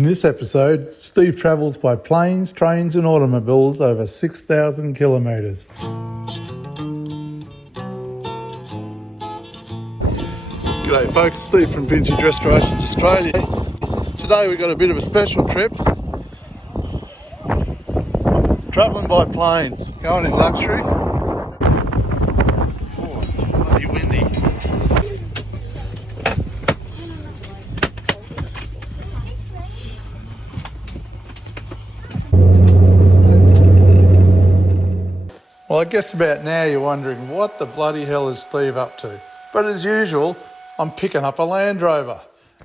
In this episode, Steve travels by planes, trains and automobiles over 6,000 kilometres. G'day folks, Steve from Vintage Restorations Australia. Today we've got a bit of a special trip. Travelling by plane, going in luxury. Oh, it's bloody windy. Well, I guess about now you're wondering what the bloody hell is Steve up to? But as usual, I'm picking up a Land Rover.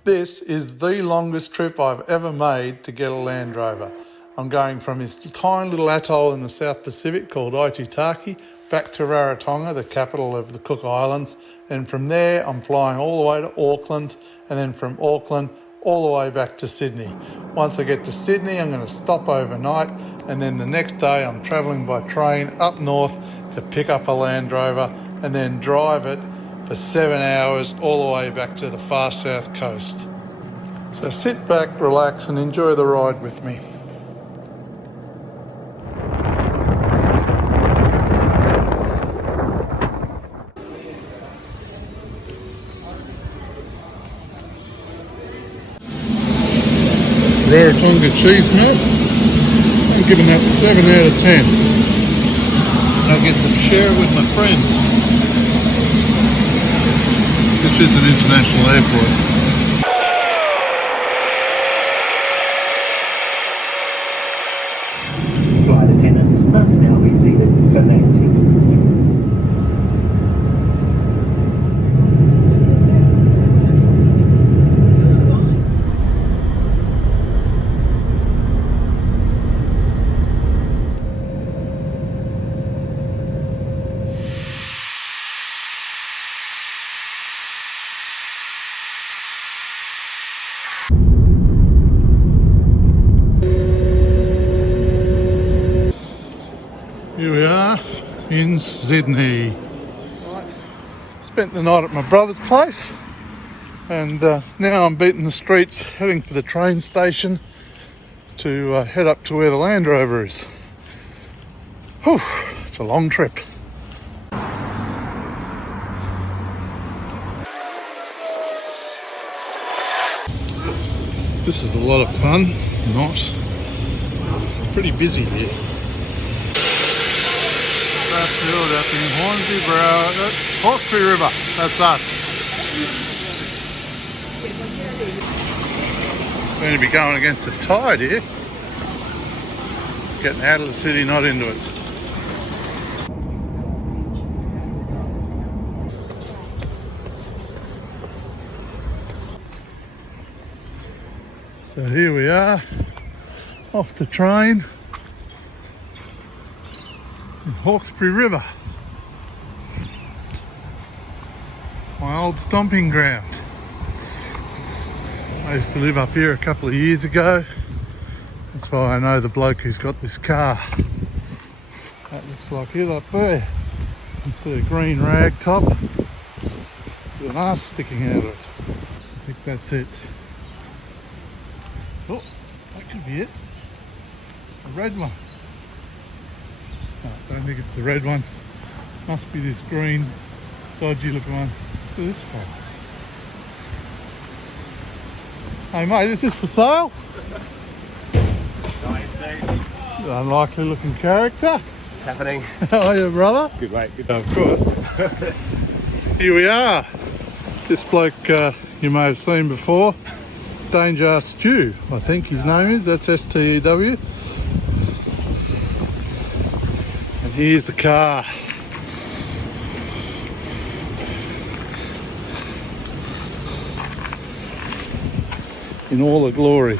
This is the longest trip I've ever made to get a Land Rover. I'm going from this tiny little atoll in the South Pacific called Aitutaki back to Rarotonga, the capital of the Cook Islands. And from there, I'm flying all the way to Auckland, and then from Auckland all the way back to Sydney. Once I get to Sydney, I'm going to stop overnight, and then the next day I'm travelling by train up north to pick up a Land Rover and then drive it for 7 hours all the way back to the far south coast. So sit back, relax and enjoy the ride with me. Rarotonga cheese melt. I'm giving that 7 out of 10. I'll get to share it with my friends. This is an international airport. Flight attendants must now be seated for landing. Here we are in Sydney. Spent the night at my brother's place, and now I'm beating the streets heading for the train station to head up to where the Land Rover is. Whew, it's a long trip. This is a lot of fun. Not. It's pretty busy here. That's good, up in Hornsby Brow, that's Hawkesbury River, that's us. It's going to be going against the tide here. Getting out of the city, not into it. So here we are, off the train. Hawkesbury River, my old stomping ground. I used to live up here a couple of years ago. That's why I know the bloke who's got this car. That looks like it up there. You see a green rag top with an arse sticking out of it. I think that's it. Oh, that could be it. A red one. No, I don't think it's the red one. Must be this green, dodgy looking one. Look at this one. Hey mate, is this for sale? Nice, Steve. Unlikely looking character. What's happening? How are you, brother? Good, mate. Good. Of course. Here we are. This bloke you may have seen before. Danger Stew, I think his name is. That's S-T-E-W. Here's the car. In all the glory.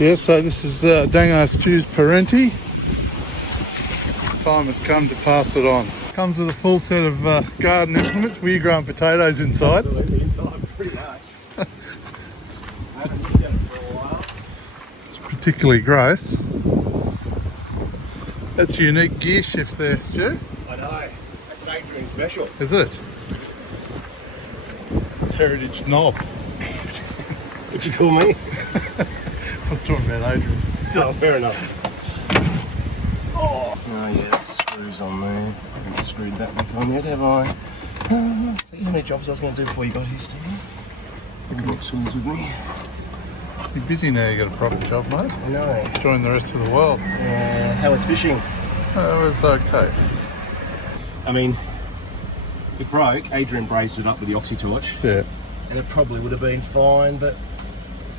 Yeah, so this is Dangar Stew's Parenti. Time has come to pass it on. Comes with a full set of garden implements. Were you growing potatoes inside? Absolutely, inside, pretty much. I haven't looked at it for a while. It's particularly gross. That's a unique gear shift there, Stu. I know. That's an Adrian special. Is it? Heritage knob. What'd you call me? I was talking about Adrian. Oh, fair enough. Oh yeah, that screws on there. I haven't screwed that back on yet, have I? See how many jobs I was going to do before you got here, Steve? Have you got tools with me? You're busy now, you got a proper job, mate. I know. Join the rest of the world. How was fishing? That was okay. I mean, it broke. Adrian brazed it up with the OxyTorch, Yeah. and it probably would have been fine, but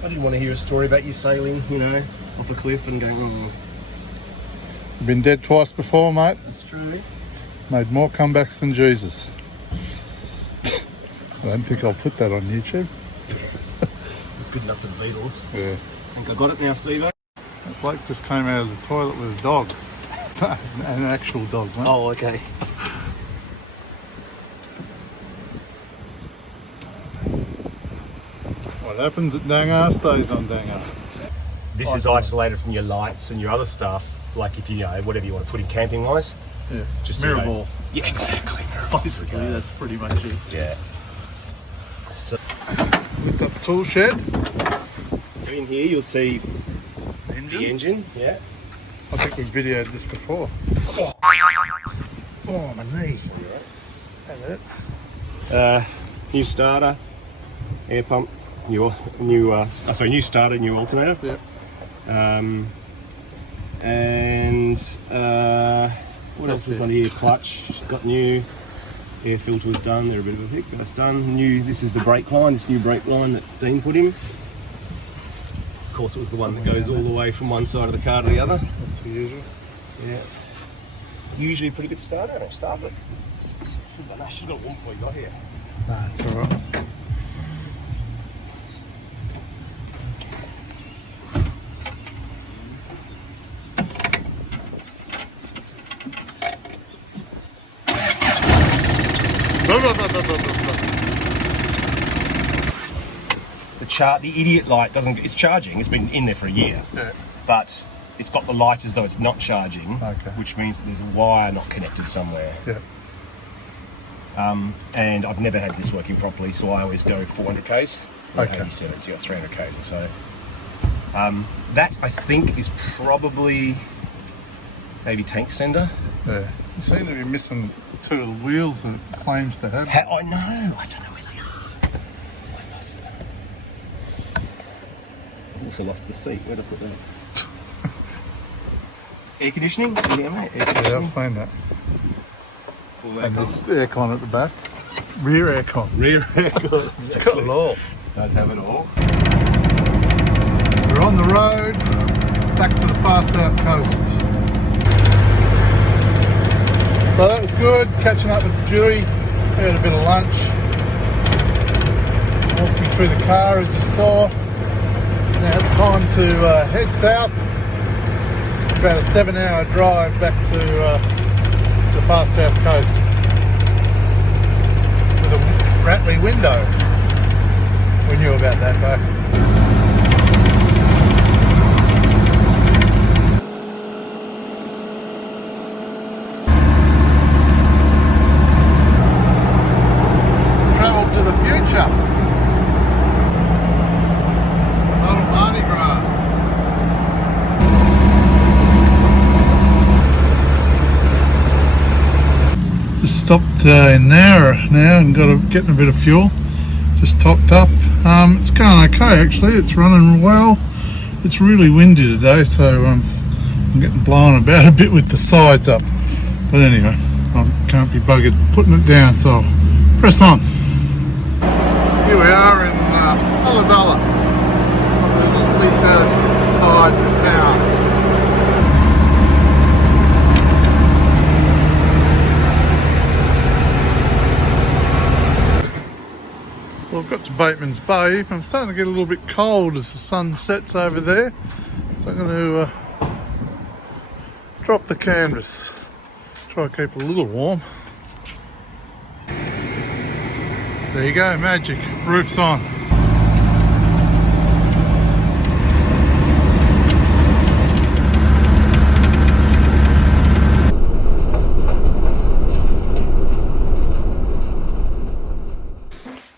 I didn't want to hear a story about you sailing, you know, off a cliff and going, oh, You've been dead twice before, mate. that's true. Made more comebacks than Jesus. I don't think I'll put that on YouTube. It's good enough for the Beatles. Yeah. I think I got it now, Steve. That bloke just came out of the toilet with a dog. An actual dog, mate. Oh, okay. What happens at Dangar stays on Dangar. This is isolated from your lights and your other stuff, like if you know, whatever you want to put in camping wise. Yeah. Just Mirror so you ball. Yeah, exactly. Basically, that's pretty much it. Yeah. So Lift up the tool shed. in here you'll see Engine. the engine. Yeah. I think we've videoed this before. Oh, my knee. Have it. New starter, air pump, new starter, new alternator. Yep. And what else is on here? Clutch, got new. Air filter was done. They're a bit of a pick, but that's done. This is the brake line. This new brake line that Dean put in. Of course, it was the one that goes all the way from one side of the car to the other. That's the usual. Yeah. Usually a pretty good starter. I don't start it. I should have got one before you got here. Nah, it's alright. The idiot light doesn't. It's charging. It's been in there for a year, Yeah. but it's got the light as though it's not charging, Okay. which means there's a wire not connected somewhere. Yeah. And I've never had this working properly, so I always go 400 k's. Okay. 87, so you got 300 k's or so. That I think is probably maybe tank sender. Yeah. You seem to be missing two of the wheels that it claims to have. I know. I don't know where they are. I must. I've also lost the seat. Where'd I put that? Air conditioning? Yeah, mate. Air Yeah, I've conditioning. seen that. Full And aircon. there's aircon at the back. Rear aircon. Rear aircon. It's got it all. Does have it all. We're on the road back to the far south coast. So that was good, catching up with Stewie. We had a bit of lunch. Walked me through the car as you saw. Now it's time to head south. About a 7-hour drive back to the far south coast with a rattly window. We knew about that though. Travel to the future. Little Mardi Gras. Just stopped in Nowra now and getting a bit of fuel. Just topped up. It's going okay actually. It's running well. It's really windy today, so I'm getting blown about a bit with the sides up. But anyway, I can't be buggered putting it down, so I'll press on. Here we are in Ulladulla, a little seaside side of town. Well, I've got to Bateman's Bay. I'm starting to get a little bit cold as the sun sets over there, so I'm going to drop the canvas, try to keep a little warm. There you go, magic. Roof's on.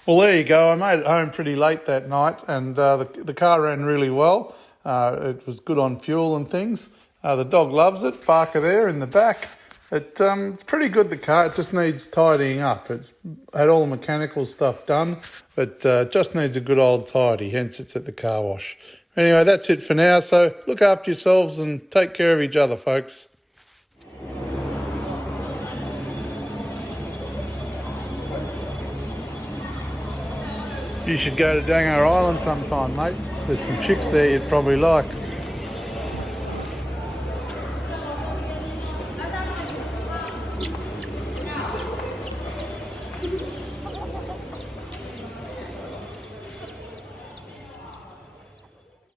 Well, there you go. I made it home pretty late that night, and the car ran really well. It was good on fuel and things. The dog loves it. Barker there in the back. It's pretty good, the car. It just needs tidying up. It's had all the mechanical stuff done, but just needs a good old tidy, hence it's at the car wash. Anyway, that's it for now. So look after yourselves and take care of each other, folks. You should go to Dango Island sometime, mate. There's some chicks there you'd probably like.